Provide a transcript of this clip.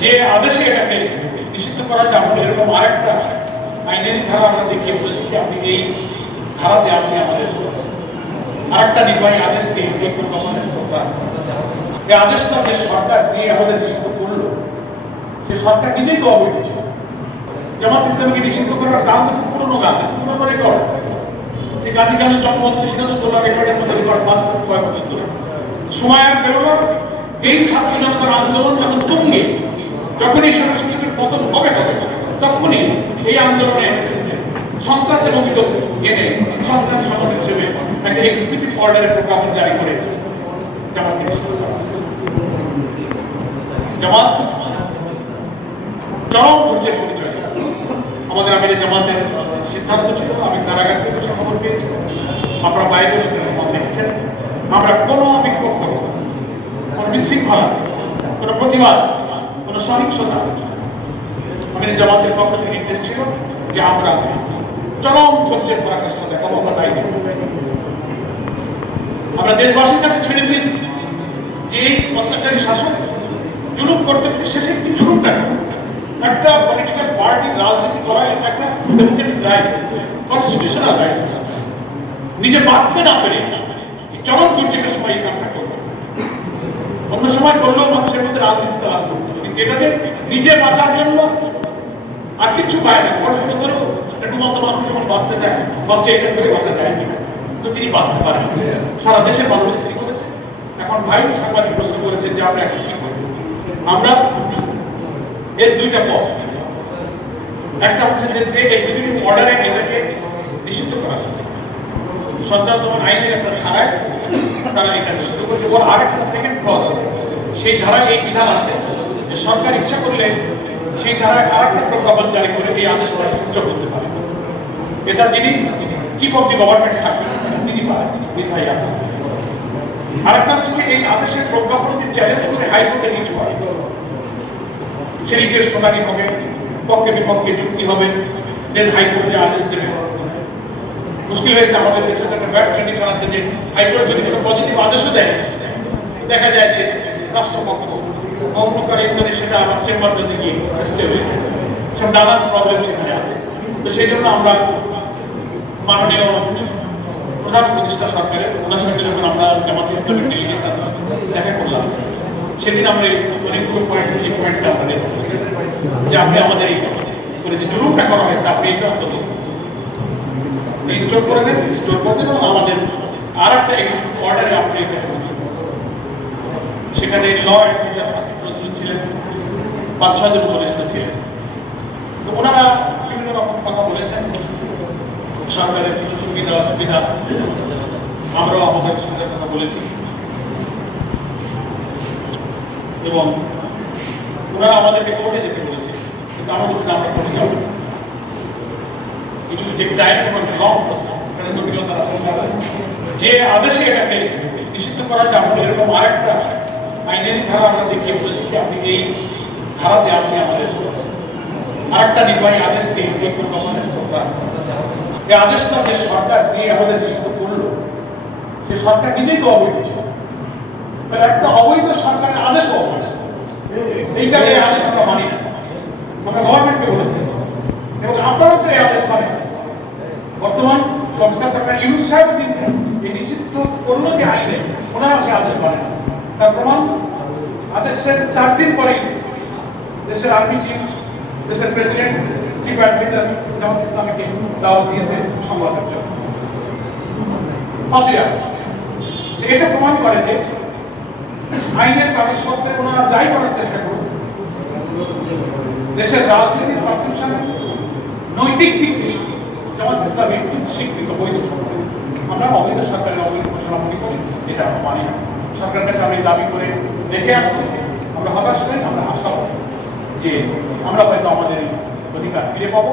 যে আদেশে এটাকে নিষিদ্ধ করা যায়, আমরা এরকম আরেকটা আইনের ধারা আমরা দেখিয়ে বলেছি যে আপনি এই ধারাতে আপনি আমাদের আরেকটা নির্বাহী আদেশ দিয়ে এই প্রজ্ঞাপনের প্রত্যাহার করেন। এই আদেশটা যে সরকার দিয়ে আমাদের নিষিদ্ধ করলো, সে সরকার নিজেই তো অবৈধ ছিল। জামাত ইসলামীকে নিষিদ্ধ করার গান তো পুরনো গান, পুরনো রেকর্ড। এই কাজী খানের জন্মদিন সিরাজউদ্দৌলা রেকর্ডের মধ্যে রেকর্ড 5 থেকে 6 বছর ধরে সময় আর পেল না। এই ছাত্র জনতার আন্দোলন যখন তুঙ্গে, যখন এই সরকারের পতন হবে তখনই এই আন্দোলনে সন্ত্রাসের অভিযোগ এনে সন্ত্রাস সংগঠন হিসেবে একটা এক্সিকিউটিভ অর্ডারের প্রজ্ঞাপন জারি করে জামাতকে নিষিদ্ধ করা। জামাত চরম ধৈর্যের পরিচয়। আমাদের আমির জামাতের সিদ্ধান্ত ছিল, আমি কারাগার থেকে সে খবর পেয়েছি, আপনারা বাইরে দেখেছেন, আমরা কোনো বিক্ষোভ করব, কোনো বিশৃঙ্খলা, কোনো প্রতিবাদ, কোনো সহিংসতা, আমির জামাতের পক্ষ থেকে নির্দেশ ছিল যে আমরা চরম ধৈর্যের পরাকাষ্ঠা দেখাবো, আমরা তাই দেব। আমরা দেশবাসীর কাছে ছেড়ে দিয়েছি যে এই অত্যাচারী শাসক জুলুম করতে করতে শেষে কি জুলুমটা একটা পলিটিক্যাল পার্টি রাজনীতি করা, এটা একটা ডেমোক্রেটিক রাইট, কনস্টিটিউশনাল রাইট। নিজে বাঁচতে না পেরে চরম দুর্যোগের সময় এই কামটা করবে। অন্য সময় করলেও মানুষের মধ্যে রাজনীতিতে আসতে হতো, কিন্তু এটাতে নিজে বাঁচার জন্য আর কিছু পায় না। খড় ধরেও একটু মতো মানুষ যখন বাঁচতে চায়, ভাবছে এটা ধরে বাঁচা যায় কিনা, তো তিনি বাঁচতে পারেন। সারা দেশের মানুষ কি করেছে। এখন ভাই সাংবাদিক প্রশ্ন করেছেন যে আমরা এখন কি করব। আমরা এর দুইটা পথ, একটা হচ্ছে যে এক্সিকিউটিভ অর্ডারে এটাকে নিষিদ্ধ করা হয়েছে, সরকার তোমার আইনের একটা ধারায় তারা এটা নিষিদ্ধ করছে। ওর আরেকটা সেকেন্ড ক্লজ আছে, সেই ধারায় এই বিধান আছে যে সরকার ইচ্ছা করলে সেই ধারায় আরেকটা প্রজ্ঞাপন জারি করে এই আদেশটা উচ্চ করতে পারে। এটা যিনি চিফ অফ দি গভর্নমেন্ট থাকবেন তিনি পারেন, নির্বাহী আদেশ। আরেকটা হচ্ছে যে এই আদেশের প্রজ্ঞাপনকে চ্যালেঞ্জ করে হাইকোর্টে রিট হয়, সে রিটের শুনানি হবে, পক্ষে বিপক্ষে যুক্তি হবে, দেন হাইকোর্টে আদেশ দেবে। মুশকিল হয়েছে, আমাদের দেশের একটা ব্যাড ট্রেডিশন আছে যে হাইকোর্ট যদি কোনো পজিটিভ আদেশও দেয়, দেখা যায় যে রাষ্ট্রপক্ষ অগ্রকারী ইত্যাদি সেটা আমার চেম্বার জজে গিয়ে স্টে হয়ে যায়। সব নানান প্রবলেম সেখানে আছে। তো সেই জন্য আমরা মাননীয় প্রধান উপদেষ্টা সরকারের ওনার সঙ্গে যখন আমরা জামাত ইসলামের ডেলিগেশন দেখা করলাম, সেদিন আমরা অনেকগুলো পয়েন্ট, এই পয়েন্টটা আমরা রেজ করেছি যে আপনি আমাদের এই করে যে জুলুমটা করা হয়েছে, আপনি এটা অন্তত রিস্টোর করে দেন, রিস্টোর করে দেন। এবং আমাদের আর একটা অর্ডারে আপনি সেখানে ল অ্যাডভাইজার ছিলেন, 5-6 জন উপদেষ্টা ছিলেন। তো ওনারা বিভিন্ন রকম কথা বলেছেন, সরকারের কিছু সুবিধা অসুবিধা, আমরাও আমাদের সুবিধার কথা বলেছি। এবং ওনারা আমাদেরকে কোর্টে যেতে বলেছে, কিন্তু আমরা বলছি আমরা কোর্টে যাব না। কিছু যে টাইম এবং লং প্রসেস, এখানে জটিলতার আশঙ্কা আছে। যে আদেশে এটাকে নিষিদ্ধ করা যায়, আমরা এরকম আরেকটা আইনের ধারা আমরা দেখিয়ে বলেছি যে আপনি এই ধারাতে আপনি আমাদের আরেকটা নির্বাহী আদেশ দিয়ে এই প্রজ্ঞাপনের প্রত্যাহার করেন। এই আদেশটা যে সরকার দিয়ে আমাদের নিষিদ্ধ করলো, সে সরকার নিজেই তো অবৈধ ছিল। একটা অবৈধ সরকারের আদেশও অবৈধ, এইটা এই আদেশ আমরা মানি না। আমরা গভর্নমেন্টকে বলেছি এবং আপনারাও তো এই আদেশ মানেন। বর্তমান প্রফেসর ডক্টর ইউনূস সাহেব এই নিষিদ্ধ করলো যে আইনে, ওনারা সে আদেশ মানেন। তার প্রমাণ আদেশের 4 দিন পরেই দেশের আর্মি চিফ, দেশের প্রেসিডেন্ট, চিফ অ্যাডভাইজার জামাত ইসলামীকে দাওয়াত দিয়েছে সংবাদের জন্য 5ই আগস্ট। এটা প্রমাণ করে যে আইনের কাগজপত্রে ওনারা যাই করার চেষ্টা করুন, দেশের রাজনীতির পারসেপশন নৈতিক দিক থেকে জামাত ইসলামী স্বীকৃত বৈধ সরকার। আমরা অবৈধ সরকারের অবৈধ ঘোষণা মনে করি, এটা আমরা মানি না। সরকারের কাছে আমি দাবি করে দেখে আসছি, আমরা হতাশ হই, আমরা আশা যে আমরা হয়তো আমাদের অধিকার ফিরে পাবো।